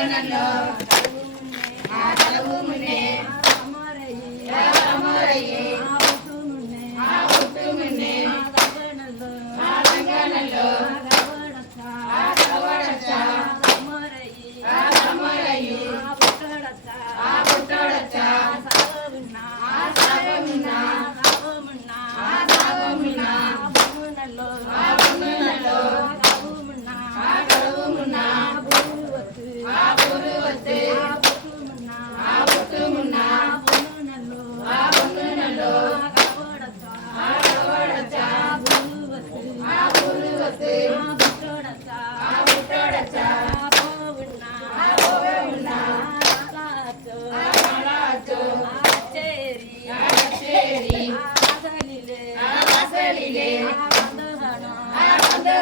and love.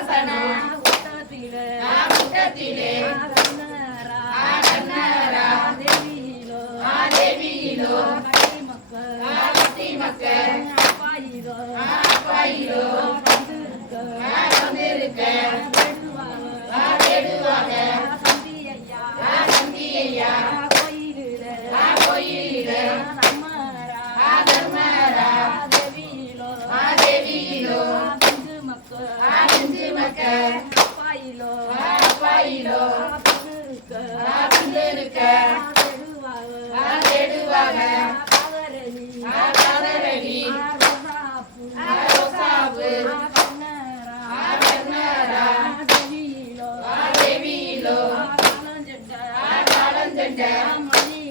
அரசனா உத்தத்திலே உத்தத்திலே தேவியிலோ தேவியிலோ மக்கள் மக்கள் அப்பாயிலோ அப்பாயிலோ வந்திருக்க வந்திருக்க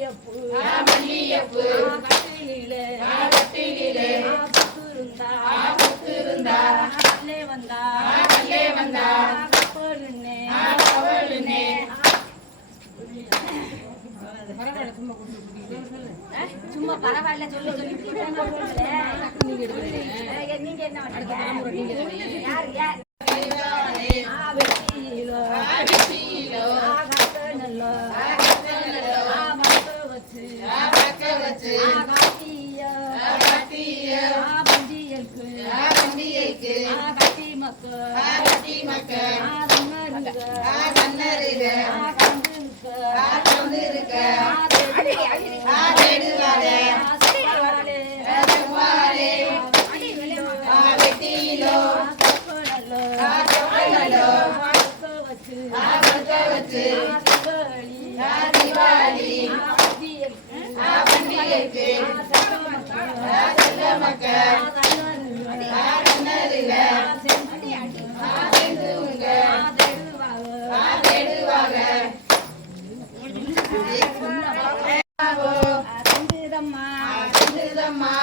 மல்லியப்பு மல்லியப்பு கட்டிலே கட்டிலே ஆபத்து இருந்தா ஆபத்து இருந்தா அல்லே வந்தா அல்லே வந்தா கப்பலுன்னே கப்பலுன்னே சும்மா பரவாயில்ல சொல்லு சொல்லி. நீங்க என்ன யார் யார்? ಮಕ್ಕ ಆರತಿ ಮಕ್ಕ ಆದನ್ನರಿಗ ಆದನ್ನರಿಗ ಆಕಂದಿರುಕ ಆಕಂದಿರುಕ ಆದೇಡಿ ಆದೇಡಿ ವಾಲೆ ಆದೇಡಿ ವಾಲೆ ಅಡಿ ವೆಲೆ ಆವೆಟಿಲೋ ಆಕಕೊಳ್ಳೋ ಆಕಕೊಳ್ಳೋ ಆಕವಚ್ಚು ಆಕವಚ್ಚು ಆದಿವಾಳಿ ಆದಿವಾಳಿ ಆ ಪಂಡಿಗೆಕ್ಕೆ ಆ ಸಕಲ ಮಕ್ಕ ಆ ಸಕಲ ಮಕ್ಕ ఆశీర్వదించమ్మా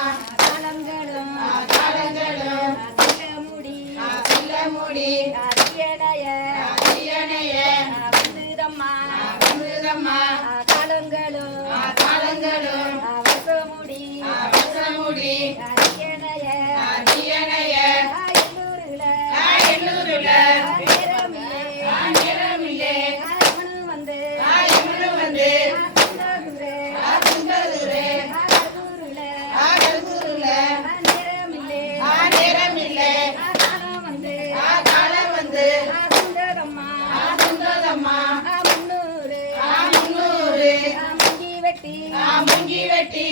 வெட்டி முங்கி வெட்டி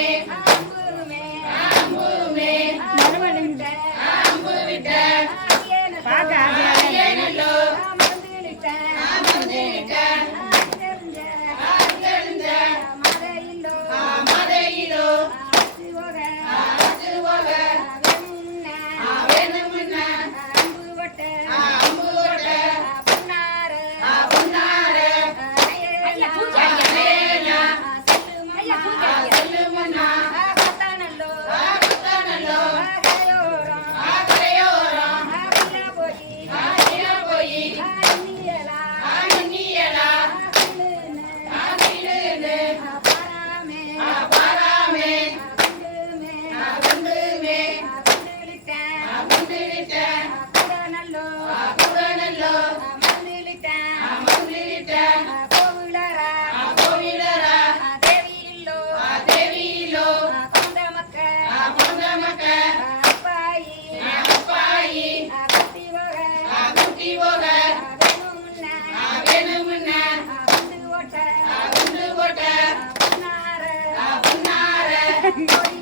Hey. Hi. 哎